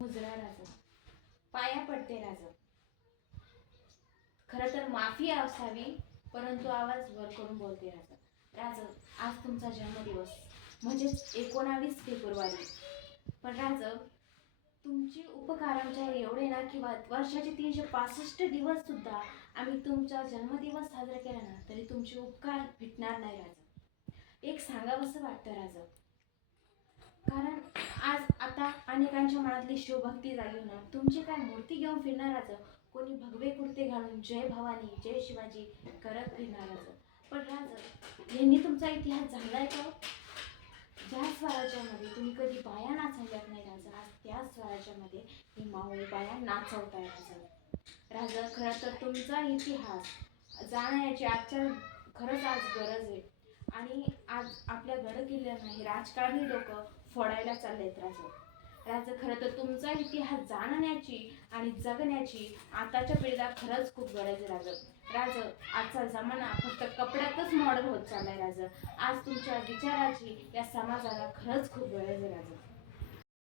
मुजरा राजा, पाया पडते राजा. खरं तर माफी असावी, परंतु आवाज वर करून बोलते राजा. राजा, आज तुमचा जन्मदिवस म्हणजेच 19 फेब्रुवारी. पण राजा, तुमचे उपकार आमच्यावर एवढे ना की वर्षाचे 365 दिवस सुद्धा आम्ही तुमचा जन्मदिवस साजरा केला ना तरी तुमचे उपकार भेटणार नाही राजा. एक सांगावंसं वाटतं राजा, कारण आज आता अनेकांच्या मनातली शिवभक्ती जागी होणार. तुमची काय मूर्ती घेऊन फिरणाराचं, कोणी भगवे कुर्ते घालून जय भवानी जय शिवाजी करत फिरणाराचं. पण राजा, यांनी तुमचा इतिहास जाणलाय का? ज्या स्वराज्यामध्ये तुम्ही कधी बाया नाचवल्यात नाही राजा, आज त्या स्वराज्यामध्ये ही मावळी बाया नाचवताय राजा. राजा, खरं तर तुमचा इतिहास जाणण्याची आजच्या खरंच आज गरज आहे. आणि आज आपल्या गड किल्ल्यांना हे राजकारणी लोक फोडायला चाललेत राजा. राजा, खरं तर तुमचा इतिहास जाणण्याची आणि जगण्याची आताच्या पिढीला खरंच खूप गरज आहे राजा. राजा, आजचा जमाना फक्त कपड्यातच मॉडर्न होत चाललाय राजा. आज तुमच्या विचाराची या समाजाला खरंच खूप गरज आहे राजा.